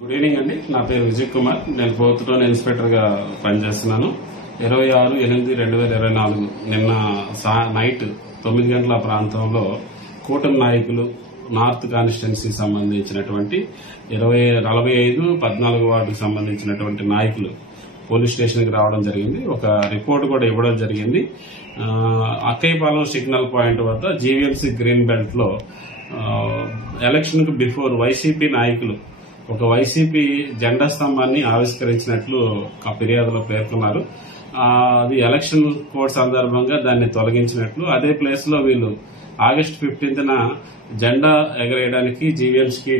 Good evening అండి. నా పేరు విజయ్ కుమార్. నేను పోతుటోన్ ఇన్స్పెక్టర్ గా పనిచేస్తున్నాను. 26/8/2024 నిన్న నైట్ 9 గంటల ప్రాంతంలో కూటమి నాయకులు నార్త్ కాన్స్టిట్యున్సీ సంబంధించినటువంటి 45-14 వార్డుకు సంబంధించినటువంటి నాయకులు పోలీస్ స్టేషన్ కి రావడం జరిగింది. ఒక రిపోర్ట్ కూడా ఇవ్వడం జరిగింది. అక్కయ్యపాలెం సిగ్నల్ పాయింట్ వద్ద జీవీఎంసీ గ్రీన్ బెల్ట్ లో ఎలక్షన్ కు బిఫోర్ వైసీపీ నాయకులు ఒక వైసీపీ జెండా స్తంభాన్ని ఆవిష్కరించినట్లు ఫిర్యాదులో పేర్కొన్నారు. అది ఎలక్షన్ కోడ్ సందర్భంగా దాన్ని తొలగించినట్లు, అదే ప్లేస్ లో వీళ్ళు August 15న జెండా ఎగరేయడానికి జీవీఎంసీకి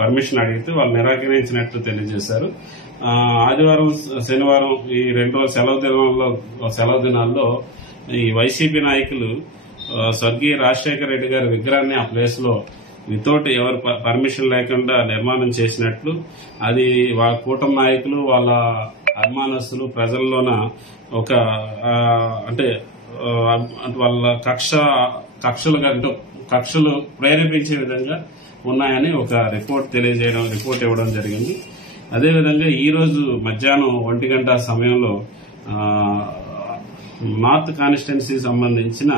పర్మిషన్ అడిగితే వాళ్ళు నిరాకరించినట్లు తెలియజేశారు. ఆదివారం, శనివారం ఈ 2 రోజుల సెలవు దినాల్లో ఈ వైసీపీ నాయకులు స్వర్గీయ రాజశేఖర రెడ్డి గారి విగ్రహాన్ని ఆ ప్లేస్ లో వితౌట్ ఎవరు పర్మిషన్ లేకుండా నిర్మాణం చేసినట్లు, అది వాళ్ళ కూటమి నాయకులు వాళ్ళ అభిమానస్తులు ప్రజల్లోన ఒక అంటే వాళ్ళ కక్షలు ప్రేరేపించే విధంగా ఉన్నాయని ఒక రిపోర్ట్ ఇవ్వడం జరిగింది. అదేవిధంగా ఈ రోజు మధ్యాహ్నం 1 గంట సమయంలో నార్త్ కాన్స్టిట్యున్సీ సంబంధించిన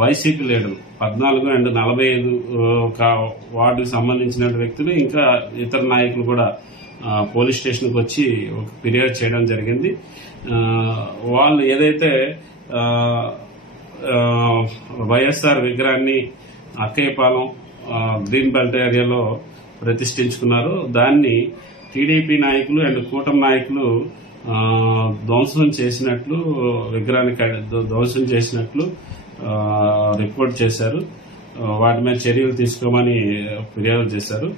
వైసీపీ లీడర్లు 14 అండ్ 45 వార్డుకు సంబంధించిన వ్యక్తులు ఇంకా ఇతర నాయకులు కూడా పోలీస్ స్టేషన్ కు వచ్చి ఒక ఫిర్యాదు చేయడం జరిగింది. వాళ్ళు ఏదైతే వైఎస్ఆర్ విగ్రహాన్ని అక్కయ్యపాలెం గ్రీన్ బెల్ట్ ఏరియాలో ప్రతిష్ఠించుకున్నారో దాన్ని టీడీపీ నాయకులు అండ్ కూటమి నాయకులు ధ్వంసం చేసినట్లు, విగ్రహాన్ని ధ్వంసం చేసినట్లు రిపోర్ట్ చేశారు. వాటి మీద చర్యలు తీసుకోమని ఫిర్యాదు చేశారు.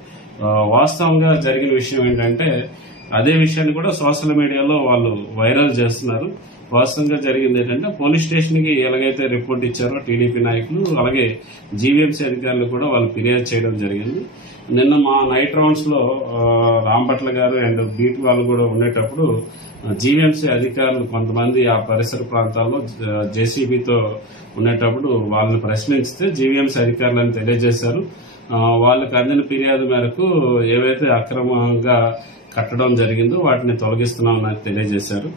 వాస్తవంగా జరిగిన విషయం ఏంటంటే అదే విషయాన్ని కూడా సోషల్ మీడియాలో వాళ్ళు వైరల్ చేస్తున్నారు. వాస్తవంగా జరిగింది ఏంటంటే పోలీస్ స్టేషన్ కి ఎలాగైతే రిపోర్ట్ ఇచ్చారో టీడీపీ నాయకులు, అలాగే జీవీఎంసీ అధికారులు కూడా వాళ్ళు ఫిర్యాదు చేయడం జరిగింది. నిన్న మా నైట్ రౌండ్స్ లో రాంభట్ల గారు అండ్ బీట్ వాళ్ళు కూడా ఉండేటప్పుడు జీవీఎంసీ అధికారులు కొంతమంది ఆ పరిసర ప్రాంతాల్లో జేసీబీతో ఉండేటప్పుడు వాళ్ళని ప్రశ్నించితే జీవీఎంసీ అధికారులను తెలియజేశారు. వాళ్ళకి అందిన ఫిర్యాదు మేరకు ఏవైతే అక్రమంగా కట్టడం జరిగిందో వాటిని తొలగిస్తున్నామని తెలియజేశారు.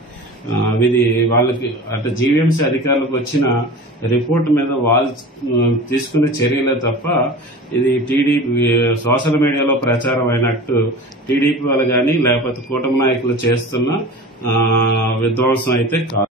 ఇది వాళ్ళకి అంటే జీవీఎంసీ అధికారులకు వచ్చిన రిపోర్ట్ మీద వాళ్ళు తీసుకునే చర్యలే తప్ప ఇది టీడీపీ సోషల్ మీడియాలో ప్రచారం అయినట్టు టీడీపీ వాళ్ళు గాని లేకపోతే కూటమి నాయకులు చేస్తున్న విధ్వంసం అయితే కాదు.